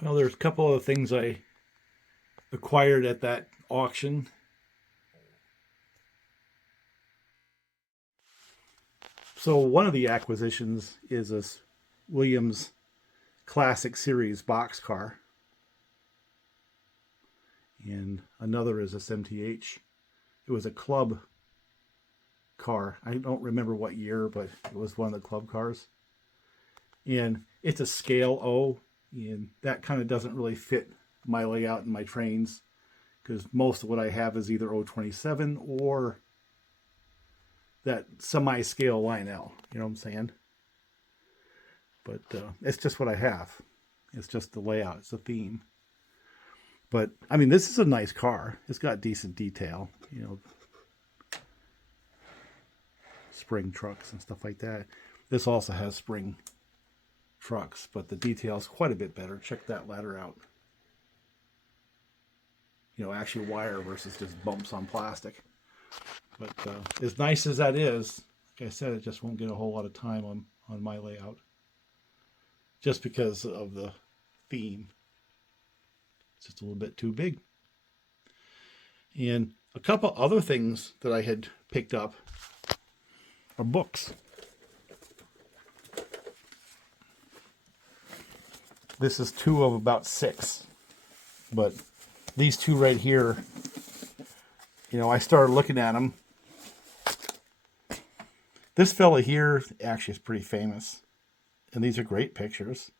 Well, there's a couple of things I acquired at that auction. So one of the acquisitions is a Williams Classic Series boxcar, and another is a 70H. It was a club car. I don't remember what year, but it was one of the club cars. And it's a scale O, and that kind of doesn't really fit my layout in my trains because most of what I have is either 027 or that semi-scale line L. You know what I'm saying? But it's just what I have. It's just the layout. It's the theme. But I mean, this is a nice car. It's got decent detail. You know, spring trucks and stuff like that. This also has spring trucks, but the detail is quite a bit better. Check that ladder out. You know, actually wire versus just bumps on plastic. But as nice as that is, like I said, it just won't get a whole lot of time on my layout. Just because of the theme. It's just a little bit too big. And a couple other things that I had picked up are books. This is two of about six. But these two right here, you know, I started looking at them. This fella here actually is pretty famous. And these are great pictures.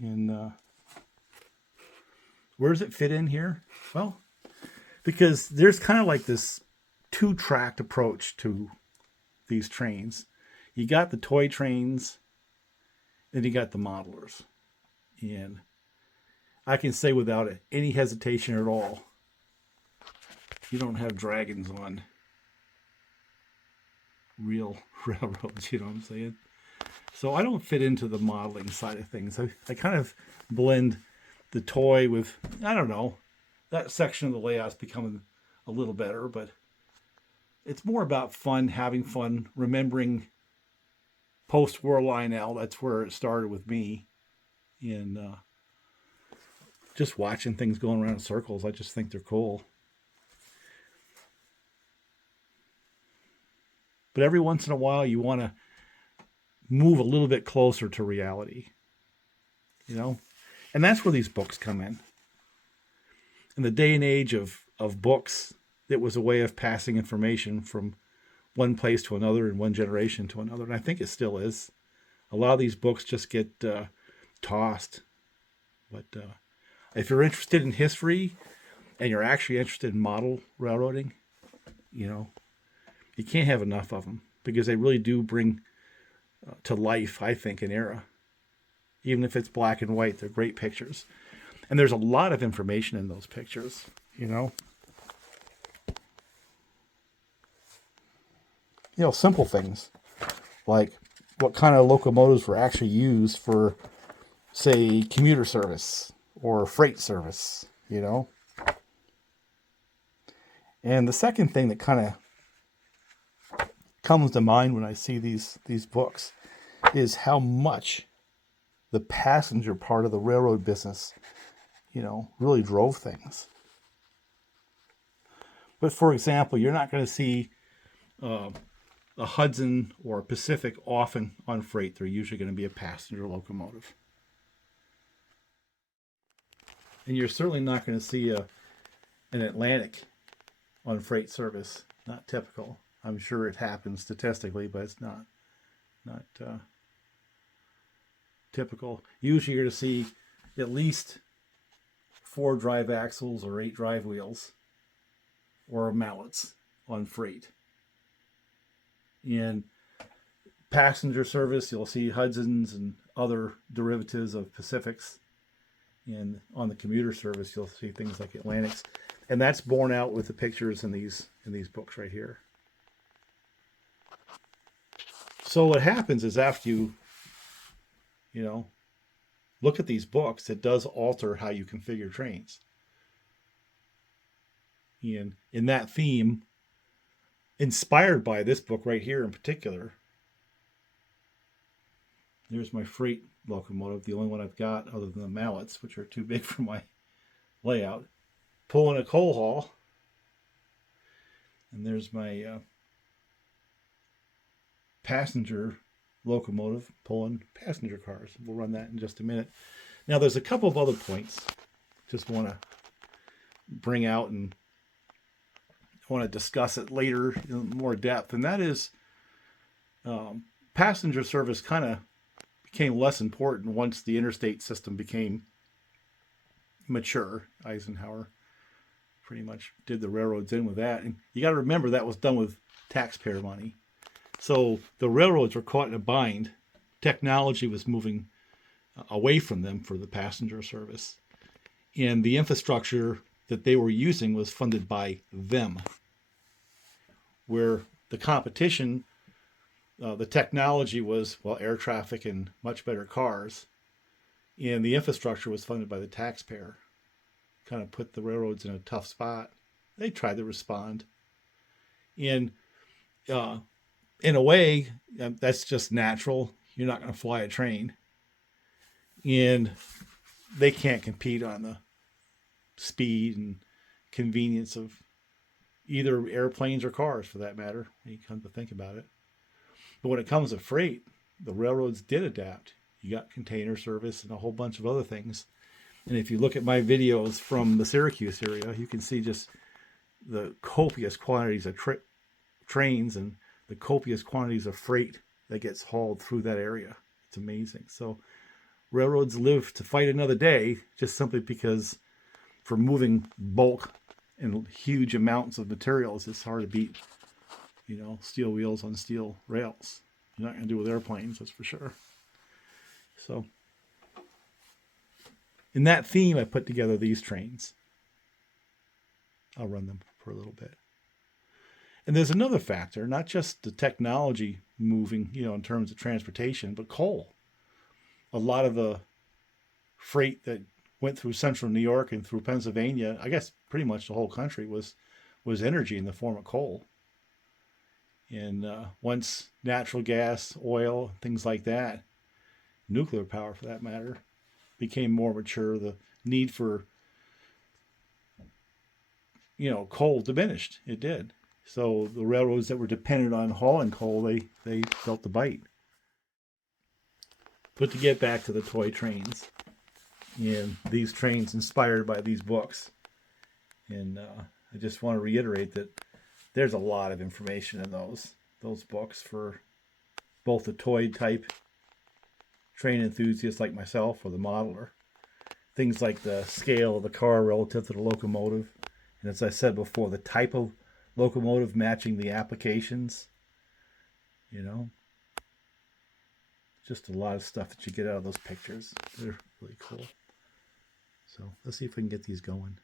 And where does it fit in here? Well, because there's kind of like this two-tracked approach to these trains. You got the toy trains, and you got the modelers. And I can say without any hesitation at all, you don't have dragons on real railroads, you know what I'm saying? So I don't fit into the modeling side of things. I kind of blend the toy with, I don't know, that section of the layout's becoming a little better, but it's more about fun, having fun, remembering post-war Lionel. That's where it started with me. And just watching things going around in circles, I just think they're cool. But every once in a while, you want to move a little bit closer to reality, you know? And that's where these books come in. In the day and age of books, it was a way of passing information from one place to another and one generation to another. And I think it still is. A lot of these books just get tossed. But if you're interested in history and you're actually interested in model railroading, you know, you can't have enough of them because they really do bring to life, I think, an era. Even if it's black and white, they're great pictures. And there's a lot of information in those pictures, you know. You know, simple things like what kind of locomotives were actually used for, say, commuter service or freight service, you know. And the second thing that kind of comes to mind when I see these books is how much the passenger part of the railroad business, you know, really drove things. But for example, you're not going to see a Hudson or a Pacific often on freight. They're usually going to be a passenger locomotive. And you're certainly not going to see an Atlantic on freight service. Not typical. I'm sure it happens statistically, but it's not typical. Usually you're going to see at least 4 drive axles or 8 drive wheels or mallets on freight. In passenger service, you'll see Hudsons and other derivatives of Pacifics. And on the commuter service, you'll see things like Atlantics. And that's borne out with the pictures in these books right here. So what happens is after you know, look at these books, it does alter how you configure trains. And in that theme, inspired by this book right here in particular, there's my freight locomotive, the only one I've got other than the mallets, which are too big for my layout. Pulling a coal haul. And there's my passenger locomotive pulling passenger cars. We'll run that in just a minute. Now there's a couple of other points just want to bring out, and I want to discuss it later in more depth, and that is passenger service kind of became less important once the interstate system became mature. Eisenhower pretty much did the railroads in with that, and you got to remember that was done with taxpayer money. So the railroads were caught in a bind. Technology was moving away from them for the passenger service. And the infrastructure that they were using was funded by them. Where the competition, the technology was, well, air traffic and much better cars. And the infrastructure was funded by the taxpayer. Kind of put the railroads in a tough spot. They tried to respond. And in a way, that's just natural. You're not going to fly a train. And they can't compete on the speed and convenience of either airplanes or cars, for that matter, when you come to think about it. But when it comes to freight, the railroads did adapt. You got container service and a whole bunch of other things. And if you look at my videos from the Syracuse area, you can see just the copious quantities of trains and the copious quantities of freight that gets hauled through that area. It's amazing. So railroads live to fight another day, just simply because for moving bulk and huge amounts of materials, it's hard to beat, steel wheels on steel rails. You're not going to do it with airplanes, that's for sure. So in that theme, I put together these trains. I'll run them for a little bit. And there's another factor, not just the technology moving, in terms of transportation, but coal. A lot of the freight that went through central New York and through Pennsylvania, I guess pretty much the whole country, was energy in the form of coal. And once natural gas, oil, things like that, nuclear power for that matter, became more mature, the need for, coal diminished. It did. So the railroads that were dependent on hauling coal, they felt the bite. But to get back to the toy trains, and these trains inspired by these books, and I just want to reiterate that there's a lot of information in those books for both the toy type train enthusiasts like myself or the modeler. Things like the scale of the car relative to the locomotive, and as I said before, the type of locomotive matching the applications, just a lot of stuff that you get out of those pictures. They're really cool. So let's see if we can get these going.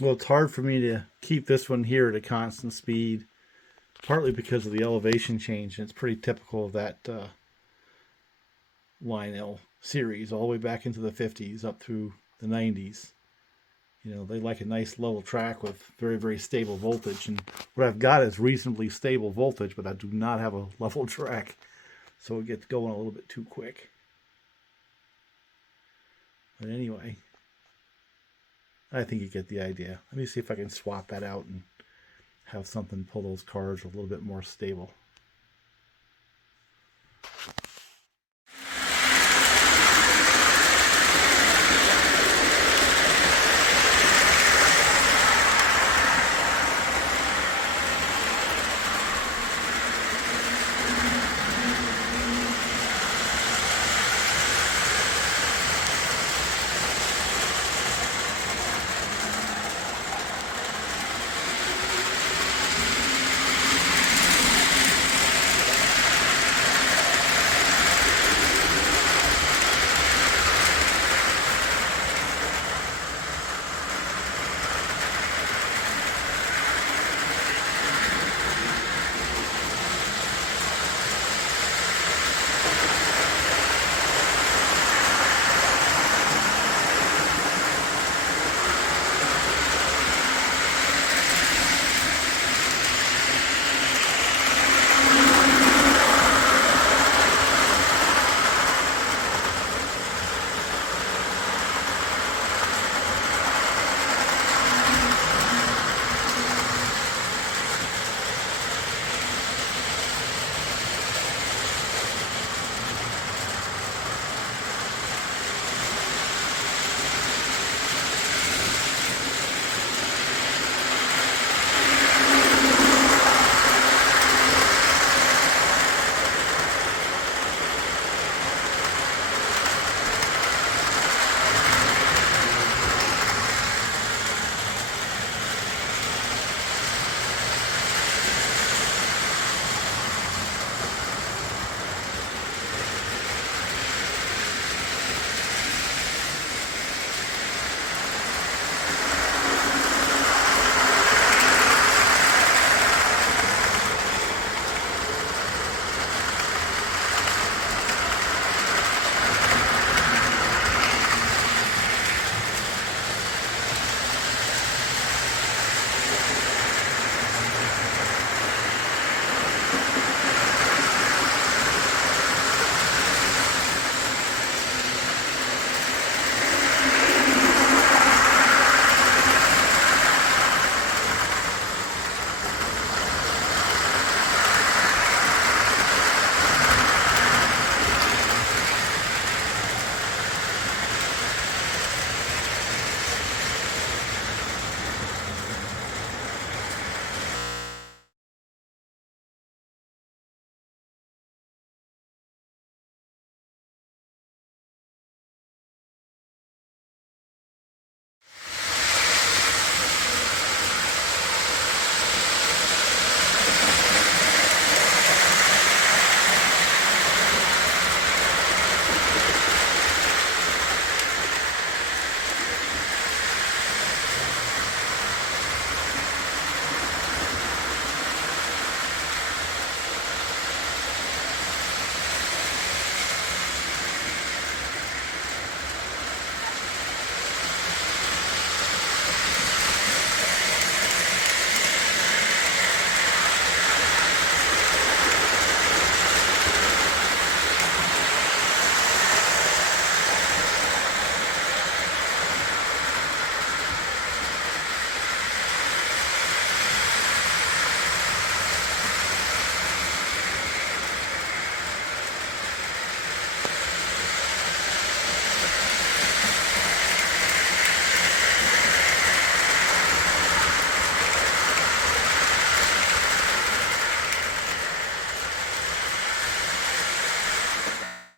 Well, it's hard for me to keep this one here at a constant speed, partly because of the elevation change, and it's pretty typical of that Lionel series, all the way back into the 50s up through the 90s. You know, they like a nice level track with very, very stable voltage. And what I've got is reasonably stable voltage, but I do not have a level track. So it gets going a little bit too quick. But anyway, I think you get the idea. Let me see if I can swap that out and have something pull those cars a little bit more stable.